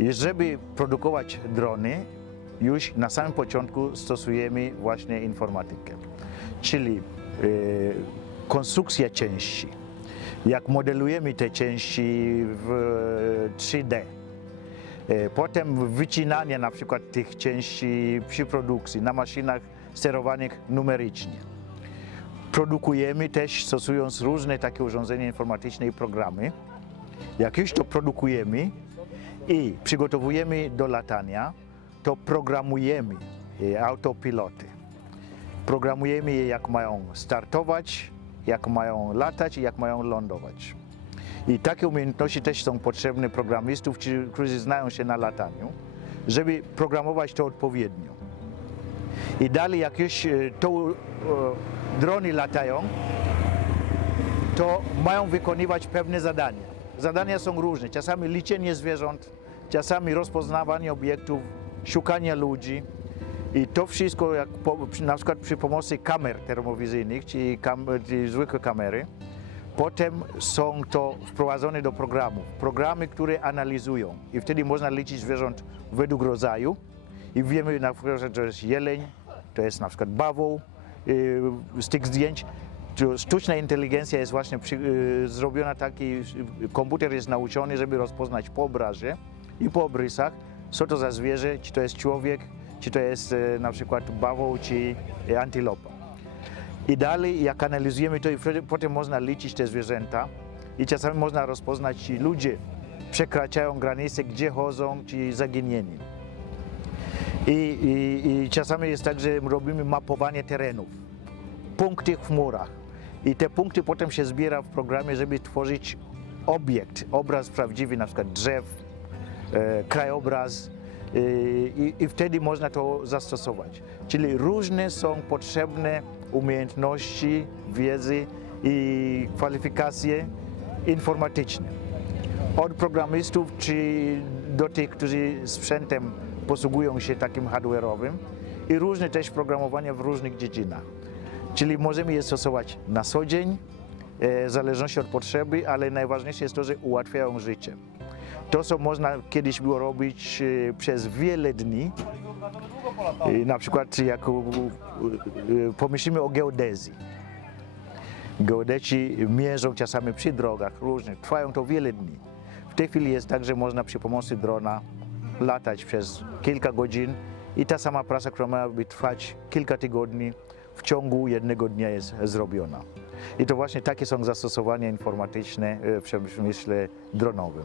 I żeby produkować drony, już na samym początku stosujemy właśnie informatykę, czyli e, konstrukcja części. Jak modelujemy te części w 3D. E, Potem wycinanie na przykład tych części przy produkcji na maszynach sterowanych numerycznie. Produkujemy też stosując różne takie urządzenia informatyczne i programy. Jak już to produkujemy i przygotowujemy do latania, to programujemy e, autopiloty. Programujemy je, jak mają startować, jak mają latać i jak mają lądować. I takie umiejętności też są potrzebne programistów, którzy znają się na lataniu, żeby programować to odpowiednio. I dalej, jak już e, to e, drony latają, to mają wykonywać pewne zadania. Zadania są różne, czasami liczenie zwierząt, czasami rozpoznawanie obiektów, szukanie ludzi. I to wszystko, jak po, na przykład przy pomocy kamer termowizyjnych, czy, kam, czy zwykłe kamery, potem są to wprowadzone do programów. Programy, które analizują i wtedy można liczyć zwierząt według rodzaju i wiemy na przykład, że to jest jeleń, to jest na przykład bawoł. Yy, Z tych zdjęć sztuczna inteligencja jest właśnie przy, yy, zrobiona taki, yy, komputer jest nauczony, żeby rozpoznać po obrazie i po obrysach, co to za zwierzę, czy to jest człowiek, czy to jest e, na przykład bawoł, czy antylopa. I dalej, jak analizujemy to, i potem można liczyć te zwierzęta i czasami można rozpoznać, czy ludzie przekraczają granice, gdzie chodzą, czy zaginieni. I, i, I czasami jest tak, że robimy mapowanie terenów, punkty w chmurach. I te punkty potem się zbiera w programie, żeby tworzyć obiekt, obraz prawdziwy, na przykład drzew, e, krajobraz. e, I, I wtedy można to zastosować. Czyli różne są potrzebne umiejętności, wiedzy i kwalifikacje informatyczne od programistów czy do tych, którzy sprzętem posługują się takim hardware'owym i różne też programowania w różnych dziedzinach. Czyli możemy je stosować na co dzień, e, w zależności od potrzeby, ale najważniejsze jest to, że ułatwiają życie. To, co można kiedyś było robić e, przez wiele dni, e, na przykład jak pomyślimy o geodezji. Geodeci mierzą czasami przy drogach różnych, trwają to wiele dni. W tej chwili jest tak, że można przy pomocy drona latać przez kilka godzin i ta sama praca, która miałaby trwać kilka tygodni, w ciągu jednego dnia jest zrobiona. I to właśnie takie są zastosowania informatyczne e, w przemyśle dronowym.